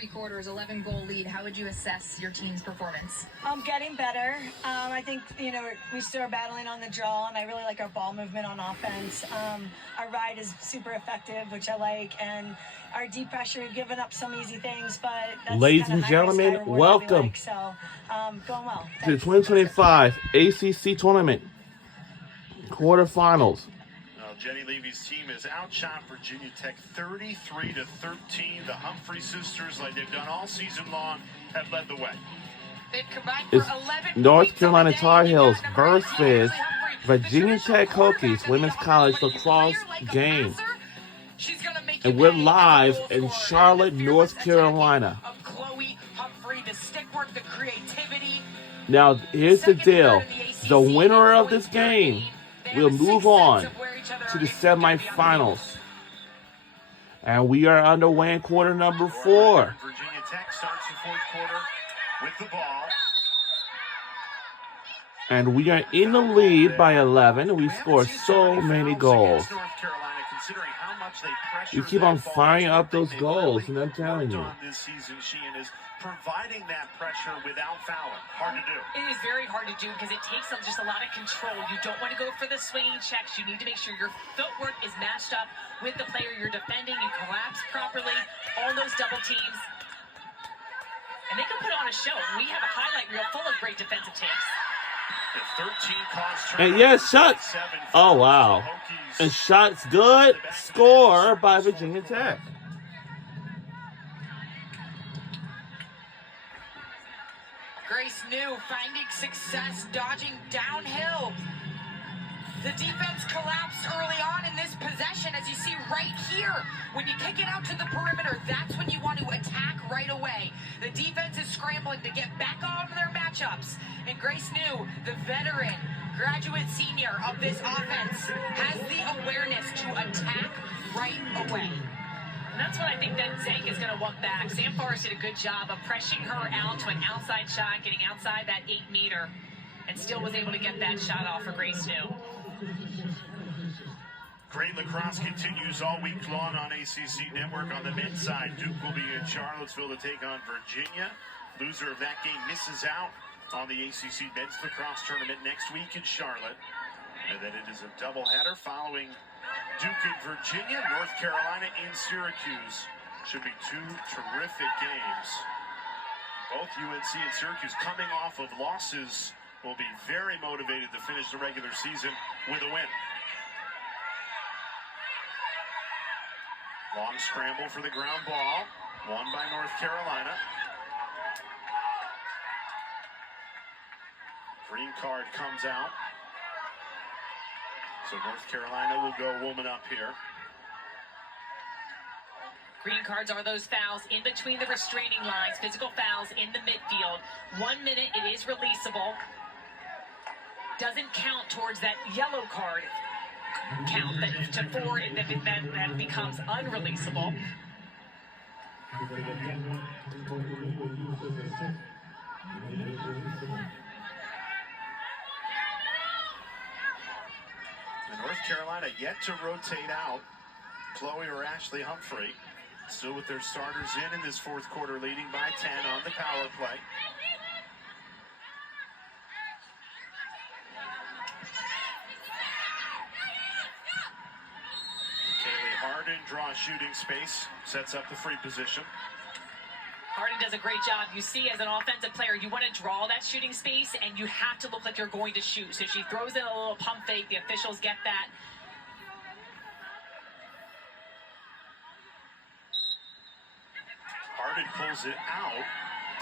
3 quarters, 11-goal lead. How would you assess your team's performance? Getting better. I think, we still are battling on the draw, and I really like our ball movement on offense. Our ride is super effective, which I like, and our deep pressure, giving up some easy things, but that's ladies and gentlemen, welcome going well. to the 2025 ACC tournament quarterfinals. Jenny Levy's team has outshot Virginia Tech 33-13. The Humphrey sisters, like they've done all season long, have led the way. They've combined for 11 North Carolina Tar Heels versus Virginia Tech Hokies women's college lacrosse game. And we're live in Charlotte, North Carolina. Now, here's the deal. The winner of this game will move on to the semifinals. And we are underway in quarter number 4. Virginia Tech starts the fourth quarter with the ball. And we are in the lead by 11. We scored so many goals. You keep on firing up those goals, and I'm telling you. This season, Sheehan is providing that pressure without fouling. Hard to do. It is very hard to do because it takes just a lot of control. You don't want to go for the swinging checks. You need to make sure your footwork is matched up with the player you're defending. You collapse properly. All those double teams. And they can put on a show. We have a highlight reel full of great defensive takes. And yes, shots. Oh, wow. And shots good. Score by Virginia Tech. Grace New finding success, dodging downhill. The defense collapsed early on in this possession, as you see right here. When you kick it out to the perimeter, that's when you want to attack right away. The defense is scrambling to get back on their matchups. And Grace New, the veteran, graduate senior of this offense, has the awareness to attack right away. And that's what I think that Zank is going to want back. Sam Forrest did a good job of pressuring her out to an outside shot, getting outside that 8-meter, and still was able to get that shot off for Grace New. Great lacrosse continues all week long on ACC Network. On the men's side, Duke will be in Charlottesville to take on Virginia. Loser of that game misses out on the ACC men's lacrosse tournament next week in Charlotte. And then it is a doubleheader following Duke and Virginia, North Carolina in Syracuse. Should be 2 terrific games. Both UNC and Syracuse coming off of losses will be very motivated to finish the regular season with a win. Long scramble for the ground ball, won by North Carolina. Green card comes out. So North Carolina will go woman up here. Green cards are those fouls in between the restraining lines, physical fouls in the midfield. 1 minute, it is releasable. Doesn't count towards that yellow card count to 4, and that becomes unreleasable. And North Carolina yet to rotate out Chloe or Ashley Humphrey. Still with their starters in this fourth quarter, leading by 10 on the power play. Harden draws shooting space, sets up the free position. Harden does a great job. You see, as an offensive player, you want to draw that shooting space, and you have to look like you're going to shoot. So she throws in a little pump fake. The officials get that. Harden pulls it out.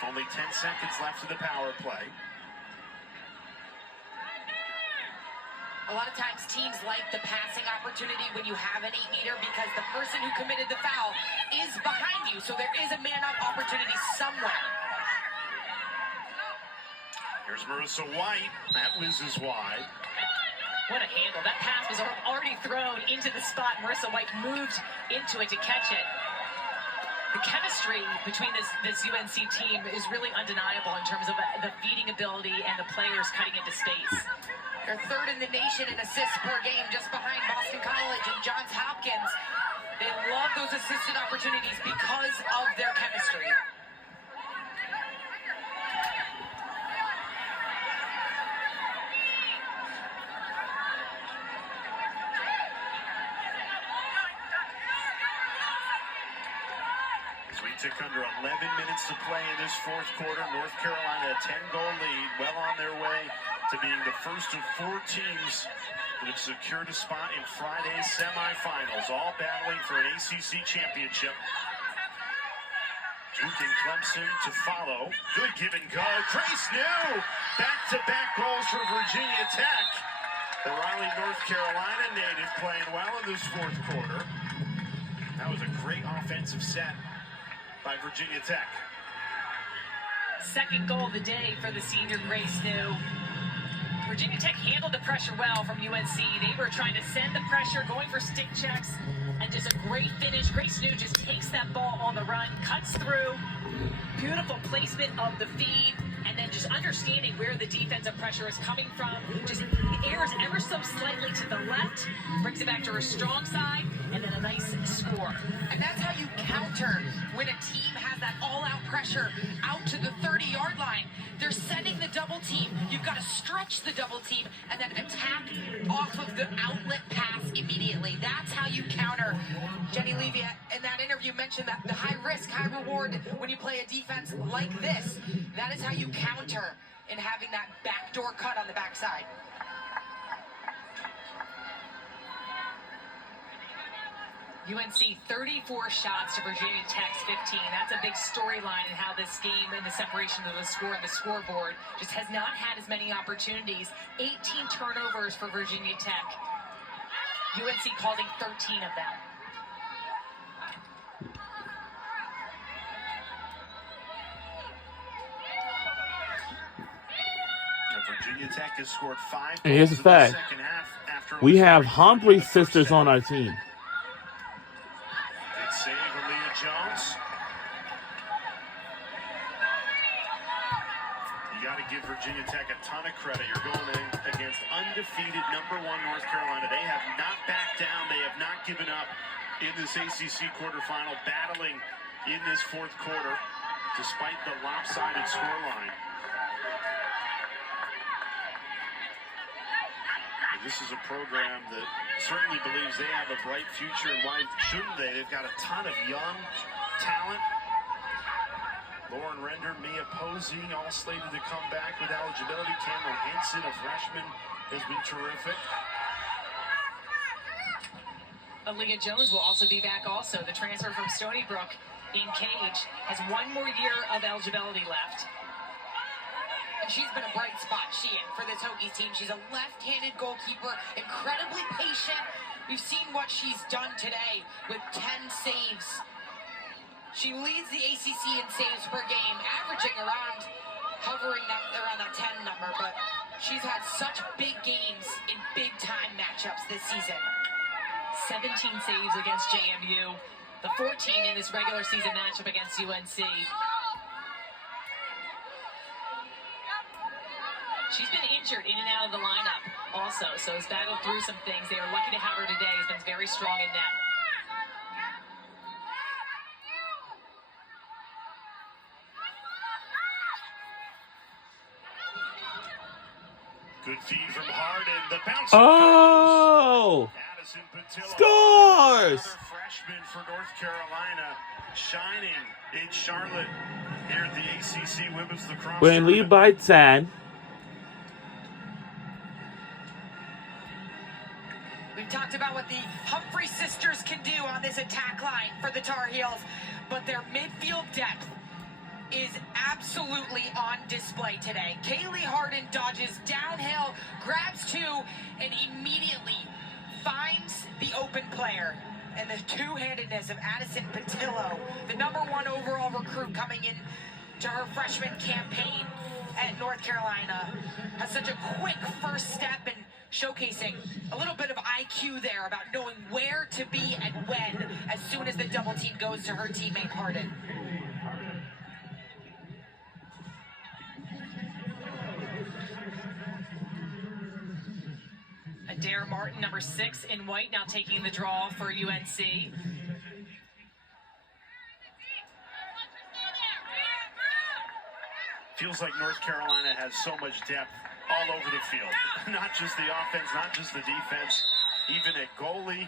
Only 10 seconds left of the power play. A lot of times teams like the passing opportunity when you have an 8-meter because the person who committed the foul is behind you. So there is a man-up opportunity somewhere. Here's Marissa White. That whizzes wide. What a handle. That pass was already thrown into the spot. Marissa White moved into it to catch it. The chemistry between this UNC team is really undeniable in terms of the feeding ability and the players cutting into space. They're third in the nation in assists per game, just behind Boston College and Johns Hopkins. They love those assisted opportunities because of their chemistry. As we took under 11 minutes to play in this fourth quarter, North Carolina a 10-goal lead, well on their way to being the first of 4 teams that have secured a spot in Friday's semifinals, all battling for an ACC championship. Duke and Clemson to follow. Good give and go. Grace New! Back-to-back goals for Virginia Tech. The Raleigh, North Carolina native playing well in this fourth quarter. That was a great offensive set by Virginia Tech. Second goal of the day for the senior Grace New. Virginia Tech handled the pressure well from UNC. They were trying to send the pressure, going for stick checks, and just a great finish. Grace New just takes that ball on the run, cuts through. Beautiful placement of the feed, and then just understanding where the defensive pressure is coming from. Just airs ever so slightly to the left, brings it back to her strong side, and then a nice score. And that's how you counter when a team has that all-out pressure out to the 30-yard line. They're sending the double team. You've got to stretch the double team and then attack off of the outlet pass immediately. That's how you counter. Jenny Levy in that interview mentioned that the high risk, high reward when you play a defense like this. That is how you counter in having that backdoor cut on the backside. UNC 34 shots to Virginia Tech's 15. That's a big storyline in how this game and the separation of the score and the scoreboard just has not had as many opportunities. 18 turnovers for Virginia Tech. UNC causing 13 of them. Virginia Tech has scored 5 And here's the goals in fact. the second half after We have losing Humphrey the first sisters set. on our team. Good save, Aaliyah Jones. You got to give Virginia Tech a ton of credit. You're going in against undefeated #1 North Carolina. They have not backed down. They have not given up in this ACC quarterfinal, battling in this fourth quarter despite the lopsided scoreline. This is a program that certainly believes they have a bright future, and why shouldn't they? They've got a ton of young talent. Lauren Render, Mia Posey, all slated to come back with eligibility. Cameron Henson, a freshman, has been terrific. Aaliyah Jones will also be back also. The transfer from Stony Brook in Cage has 1 more year of eligibility left. And she's been a bright spot, for this Hokies team. She's a left-handed goalkeeper, incredibly patient. We've seen what she's done today with 10 saves. She leads the ACC in saves per game, averaging hovering around that 10 number, but she's had such big games in big-time matchups this season. 17 saves against JMU. The 14 in this regular season matchup against UNC. She's been injured in and out of the lineup also, so has battled through some things. They are lucky to have her today. Has been very strong in net. Good feed from Harden. The bounce. Oh! Addison Patillo, Scores! another freshman for North Carolina, shining in Charlotte here at the ACC Women's Lacrosse We're in lead Tournament. by 10. We've talked about what the Humphrey sisters can do on this attack line for the Tar Heels, but their midfield depth is absolutely on display today. Kaylee Harden dodges downhill, grabs 2, and immediately finds the open player. And the two-handedness of Addison Patillo, the #1 overall recruit coming in to her freshman campaign at North Carolina, has such a quick first step and showcasing a little bit of IQ there about knowing where to be and when as soon as the double team goes to her teammate Harden. Adair Martin, #6 in white, now taking the draw for UNC. Feels like North Carolina has so much depth all over the field. Not just the offense, not just the defense, even at goalie.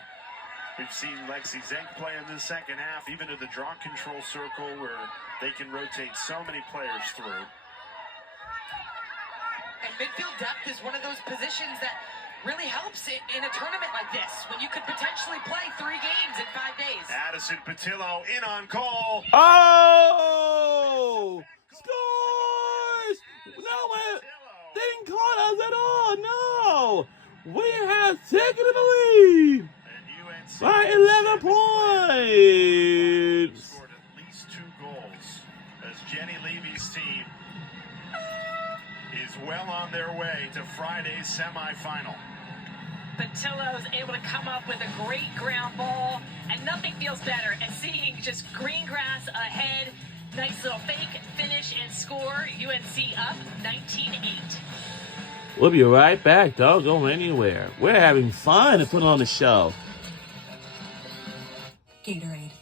We've seen Lexi Zenk play in the second half, even at the draw control circle where they can rotate so many players through. And midfield depth is one of those positions that really helps in a tournament like this, when you could potentially play 3 games in 5 days. Addison Patillo in on goal. Oh! Scores! No, they didn't call us at all. No! We have taken the lead by 11 points. Scored at least 2 goals as Jenny Levy's team is well on their way to Friday's semifinal. Patillo's able to come up with a great ground ball, and nothing feels better as seeing just green grass ahead. Nice little fake finish and score. UNC up 19-8. We'll be right back. Don't go anywhere. We're having fun and putting on the show. Gatorade.